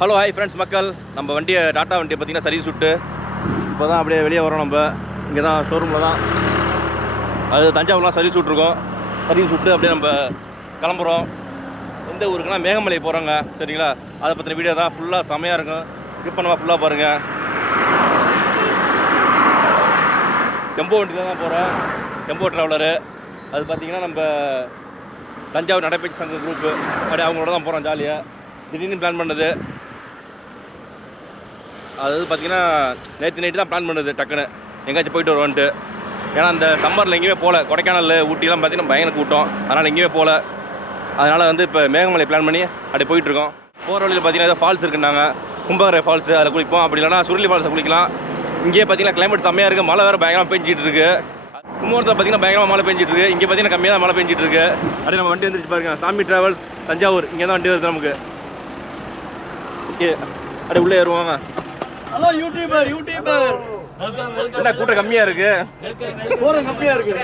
Hello hi friends மக்கள். நம்ம வண்டியை டாட்டா வண்டியை பார்த்தீங்கன்னா சர்வீஸ் விட்டு இப்போ தான் அப்படியே வெளியே வரோம் நம்ம. இங்கே தான் ஷோரூமில் தான். அது தஞ்சாவூர்லாம் சர்வீஸ் விட்ருக்கோம் சர்வீஸ் விட்டு அப்படியே நம்ம கிளம்புறோம். எந்த ஊருக்குன்னா மேகமலை போகிறோங்க சரிங்களா? அதை பற்றின வீடியோ தான் ஃபுல்லாக செமையாக இருக்கும். ஸ்கிப் பண்ணவா ஃபுல்லாக பாருங்கள் டெம்போ வண்டியில் தான் போகிறோம் டெம்போ ட்ராவலரு அது பார்த்தீங்கன்னா நம்ம தஞ்சாவூர் நடைபயிற்சி சங்க குரூப்பு அப்படியே அவங்களோட தான் போகிறோம் ஜாலியாக திடீர்னு பிளான் பண்ணது. அதாவது பார்த்தீங்கன்னா நேற்று நைட்டு தான் பிளான் பண்ணுது டக்குன்னு. எங்கேயாச்சும் போயிட்டு வருவோன்ட்டு. ஏன்னா அந்த சம்மரில் எங்கேயுமே போகல கொடைக்கானல் ஊட்டிலாம் பார்த்தீங்கன்னா பயங்கர கூட்டம். அதனால் எங்கேயுமே போகல அதனால் வந்து இப்போ மேகமலை பிளான் பண்ணி அப்படி போயிட்டுருக்கோம். போகிற வழியில் பார்த்தீங்கன்னா ஏதோ ஃபால்ஸ் இருக்குன்னாங்க. கும்பகரை ஃபால்ஸ் அதில் குளிப்போம். அப்படி இல்லைனா சுருளி ஃபால்ஸை குளிக்கலாம். இங்கேயே பார்த்தீங்கன்னா கிளைமேட் செம்மையாக இருக்குது மழை வேறு பயங்கரமாக பெஞ்சிட்டு இருக்குது கும்பகோணத்தில் பார்த்தீங்கன்னா பயங்கரமாக மழை பெஞ்சிட்டு இருக்குது இங்கே பார்த்தீங்கன்னா கம்மியாக தான் மழை பெஞ்சிட்டு இருக்குது அப்படியே நம்ம வண்டி வந்துருச்சு பாருங்க. சாமி டிராவல்ஸ் தஞ்சாவூர். இங்கே தான் வண்டி வருது நமக்கு. ஓகே. அப்படியே உள்ளே ஏறுவாங்க ஹலோ யூடியூபர் யூடியூபர் என்ன கூட்டம் கம்மியாக இருக்கு? போற கம்மியா இருக்கு.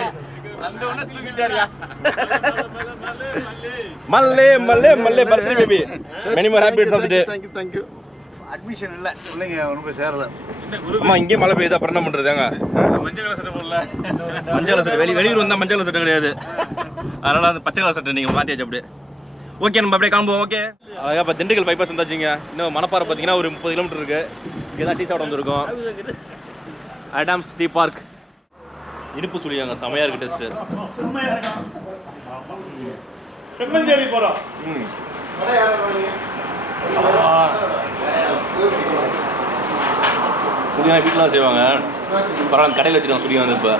மல்லே மல்லே மல்லே birthday baby many more happy returns day thank you thank you admission இல்ல. பிள்ளைங்க ரொம்ப சேரல. அம்மா இங்கே மழை பெய்யுது? அப்புறம் என்ன பண்ணுறதுங்க மஞ்சள் கலர் சட்டை வெளி வெளியூர் வந்தால் மஞ்சள் கலர் சட்டை கிடையாது. அதனால அந்த பச்சை கலர் சட்டை நீங்கள் மாற்றியாச்சு அப்படியே. ஓகே நம்ம அப்படியே கிளம்புவோம் ஓகே அழகா இப்போ திண்டுக்கல் பைபாஸ் வந்தாச்சுங்க. இன்னும் மணப்பாறை பார்த்தீங்கன்னா ஒரு முப்பது கிலோமீட்டர் இருக்கு. இங்கே தான் டீ சாப்பிட வந்திருக்கோம். அடாம்ஸ் டீ பார்க் இனிப்பு சொல்லியாங்க செமையாக இருக்கு டெஸ்ட்டு செம்மஞ்சேரி போறோம். ம். சுடியா வீட்டிலாம் செய்வாங்க. பரவாயில்ல கடையில் வச்சுருக்காங்க சுடியா வந்து இப்போ.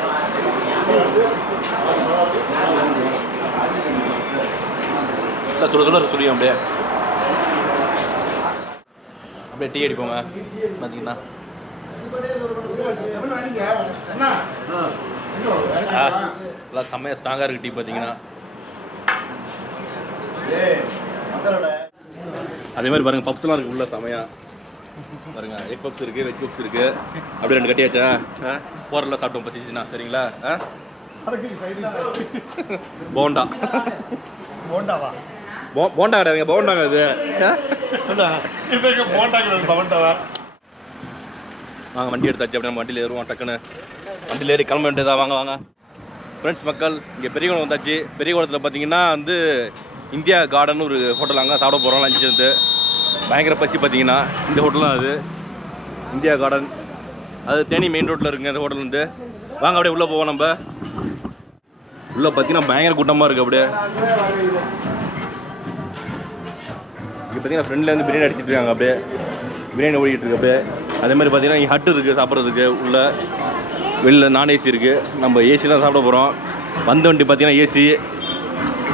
இல்லை சுட சுட சுடியும் அப்படியே. அப்படியே டீ அடிப்போங்க பார்த்தீங்கன்னா எல்லாம் செம்மையாக ஸ்ட்ராங்காக இருக்குது டீ பார்த்தீங்கன்னா அதே மாதிரி பாருங்க பப்ஸ்லாம் இருக்கு உள்ள செமையா பாருங்க எக் பப்ஸ் இருக்கு வெஜ் பப்ஸ் இருக்கு. அப்படியே ரெண்டு கட்டியாச்சா போரில் சாப்பிட்டோம் பசிச்சுனா சரிங்களா? போண்டா. போண்டாவா? போ- போண்டா கிடையாதுங்க போண்டாங்க இது வாங்க வண்டி எடுத்தாச்சு அப்படியே நம்ம வண்டியில் ஏறுவோம் டக்குன்னு. வண்டியில் ஏறி கிளம்ப வேண்டியதா வாங்க வாங்க. ஃப்ரெண்ட்ஸ் மக்கள் இங்கே பெரியகுளம் வந்தாச்சு. பெரியகுளத்தில் பார்த்தீங்கன்னா வந்து இந்தியா கார்டன் ஒரு ஹோட்டல் அங்கே சாப்பிட போகிறோம் லஞ்ச் வந்து பயங்கர பசி பார்த்தீங்கன்னா இந்த ஹோட்டல் தான் அது. இந்தியா கார்டன் அது தேனி மெயின் ரோட்டில் இருக்குங்க இந்த ஹோட்டல் வந்து. வாங்க அப்படியே உள்ளே போவோம் நம்ம. உள்ளே பார்த்தீங்கன்னா பயங்கர கூட்டமாக இருக்குது அப்படியே. பார்த்தீங்கன்னா ஃப்ரெண்டில் வந்து பிரியாணி அடிச்சிட்டு இருக்காங்க அப்படியே. பிரியாணி ஓடிக்கிட்டு இருக்கு அப்படியே. அதே மாதிரி பார்த்தீங்கன்னா இங்கே ஹட்டு இருக்குது சாப்பிட்றதுக்கு உள்ள. வெளியில் நான் ஏசி இருக்குது நம்ம ஏசி தான் சாப்பிட போகிறோம் வந்த வண்டி பார்த்தீங்கன்னா ஏசி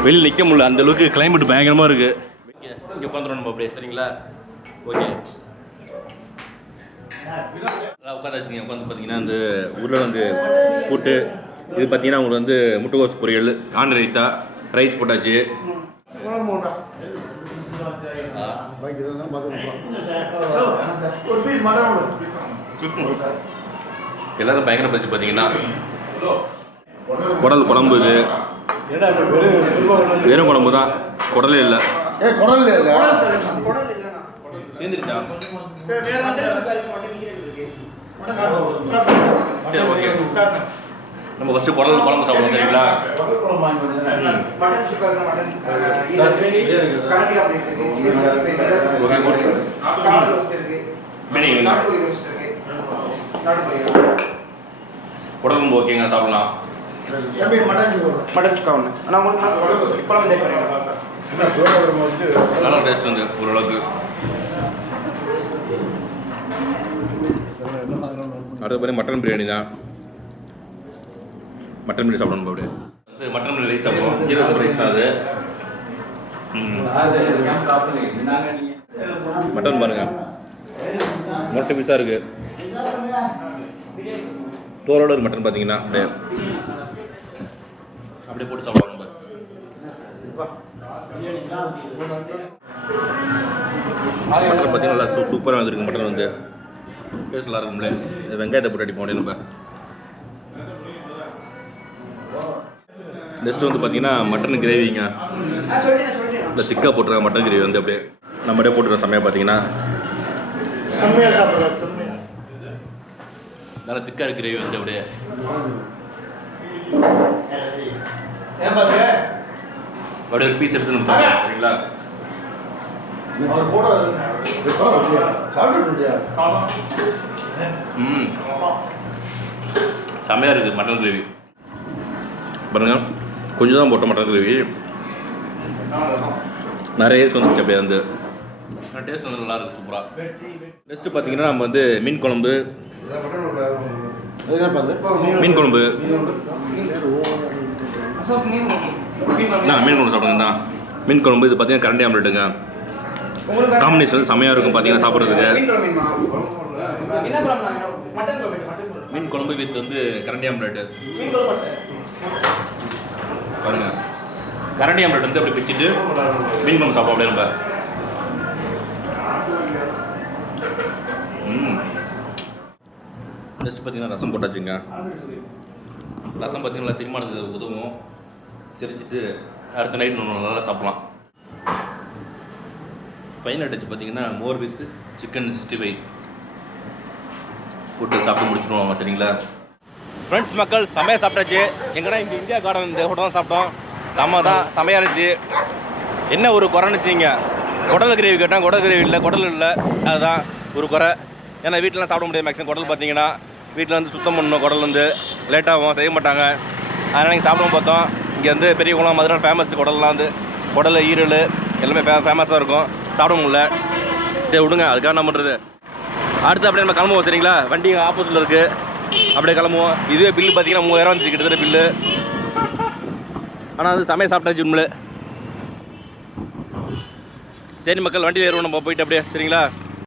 வெளியில் நிற்க முடியல. அந்த அளவுக்கு கிளைமேட் பயங்கரமாக இருக்குது இங்கே உட்காந்துரும் நம்ம அப்படியே. சரிங்களா? ஓகே உட்காந்தாச்சுங்க உட்காந்து பார்த்தீங்கன்னா இந்த ஊரில் வந்து கூட்டு. இது பார்த்தீங்கன்னா உங்களுக்கு வந்து முட்டைகோஸ் பொரியல் கான் ரைத்தா ரைஸ் போட்டாச்சு. எல்லாரும் பயங்கர பசி பார்த்தீங்கன்னா குடல் குழம்பு இது வெறும் குழம்பு தான் குடலே இல்லை ஏ குடல் இல்ல தீர்ந்துருச்சா சரி வேற சரி ஓகே நம்ம ஃபஸ்ட்டு குடல் குழம்பு சாப்பிடுவோம் சரிங்களா? குடல் குழம்பு ஓகேங்க சாப்பிடலாம். மட்டன் மட்டன் சுக்கா ஒன்று நான் உங்களுக்கு குழம்பு தேடி வரேன் நல்லா டேஸ்ட் வந்து ஓரளவுக்கு. அடுத்த மாதிரி மட்டன் பிரியாணி தான் மட்டன் பிரியாணி சாப்பிடணும் அப்படியே வந்து மட்டன் பிரியாணி ரைஸ் சாப்பிடுவோம். ஜீரோ சூப்பர் ரைஸ் தான் அது. மட்டன் பாருங்க. மொட்டை பீஸாக இருக்கு. தோலோட ஒரு மட்டன் பார்த்தீங்கன்னா அப்படியே. அப்படியே போட்டு சாப்பிடுவோம் நம்ம மட்டன் பார்த்தீங்கன்னா நல்லா சூப்பராக வந்திருக்கு மட்டன் வந்து. டேஸ்ட் நல்லா இருக்கும்ல. வெங்காயத்தை போட்டு அடிப்போம் அப்படியே நம்ம. நெக்ஸ்ட் வந்து பார்த்தீங்கன்னா மட்டன் கிரேவிங்க நான் சொல்லிட்டேன் சொல்லிட்டேன் இந்த திக்காக போட்டுருக்காங்க மட்டன் கிரேவி வந்து அப்படியே நம்ம அப்படியே போட்டுருக்க சமையல் பார்த்தீங்கன்னா நல்லா திக்காக இருக்கு கிரேவி வந்து அப்படியே. அப்படியே ஒரு பீஸ் எடுத்து நம்ம சரிங்களா? ம். செம்மையாக இருக்குது மட்டன் கிரேவி பாருங்க. கொஞ்சம் தான் போட்ட மட்டன் கிரேவி நிறைய டேஸ்ட் வந்துச்சு அப்படியே வந்து. டேஸ்ட் வந்து நல்லா இருக்கு சூப்பராக நெக்ஸ்ட்டு பார்த்தீங்கன்னா நம்ம வந்து மீன் குழம்பு. மீன் குழம்பு. நான் மீன் குழம்பு. சாப்பிடுங்க. தான் மீன் குழம்பு இது பார்த்தீங்கன்னா கரண்டி ஆம்லெட்டுங்க. காம்பினேஷன் வந்து செம்மையாக இருக்கும் பார்த்தீங்கன்னா சாப்பிட்றதுக்கு. என்ன குழம்பு மட்டன் குழம்பு மட்டன் குழம்பு. மீன் குழம்பு வித் வந்து கரண்டி ஆம்லெட்டு. பாருங்க. கரண்டி ஆம்லெட் வந்து அப்படி பிச்சுட்டு மீன் குழம்பு சாப்பிட அப்படியே நம்ம. ம். நெக்ஸ்ட் பார்த்தீங்கன்னா ரசம் போட்டாச்சுங்க. ரசம் பார்த்தீங்கன்னா செரிமானத்துக்கு உதவும். சிரிச்சிட்டு அடுத்த நைட் நம்ம நல்லா சாப்பிட்லாம். ஃபைனல் டச் பார்த்தீங்கன்னா மோர் with chicken sixty five. Food சாப்பிட்டு முடிச்சிடுவோம் சரிங்களா? ஃப்ரெண்ட்ஸ் மக்கள் செம்மையாக சாப்பிட்டாச்சு. எங்கன்னா இங்கே இந்தியா கார்டன் இந்த ஹோட்டல் தான் சாப்பிட்டோம். செம்ம தான் செமையாக இருந்துச்சு. என்ன ஒரு குறைன்னு வச்சுங்க குடல் கிரேவி கேட்டால் குடல் கிரேவி இல்லை குடல் இல்லை. அதுதான் ஒரு குறை. ஏன்னா வீட்டிலலாம் சாப்பிட முடியாது. மேக்ஸிமம் குடல் பார்த்தீங்கன்னா வீட்டில் வந்து சுத்தம் பண்ணணும். குடல் வந்து லேட்டாகும் செய்ய மாட்டாங்க. அதனால் இங்கே சாப்பிடவும் பார்த்தோம். இங்கே வந்து பெரிய குளம் மதுரை ஃபேமஸ் குடல்லாம் வந்து குடல் ஈரல் எல்லாமே ஃபே ஃபேமஸாக இருக்கும். சாப்பிட முடியல. சரி விடுங்க. அதுக்காக என்ன பண்ணுறது அடுத்து அப்படியே நம்ம கிளம்புவோம் சரிங்களா? வண்டி ஆப்போசிட்டில் இருக்குது அப்படியே கிளம்புவோம். இதுவே பில்லு பார்த்தீங்கன்னா மூவாயிரம் வந்துச்சு கிட்டத்தட்ட பில்லு ஆனால் அது சமையல் சாப்பிட்டாச்சு உண்மையிலே. சரி மக்கள் வண்டி ஏறுவோம் நம்ம போயிட்டு அப்படியே சரிங்களா?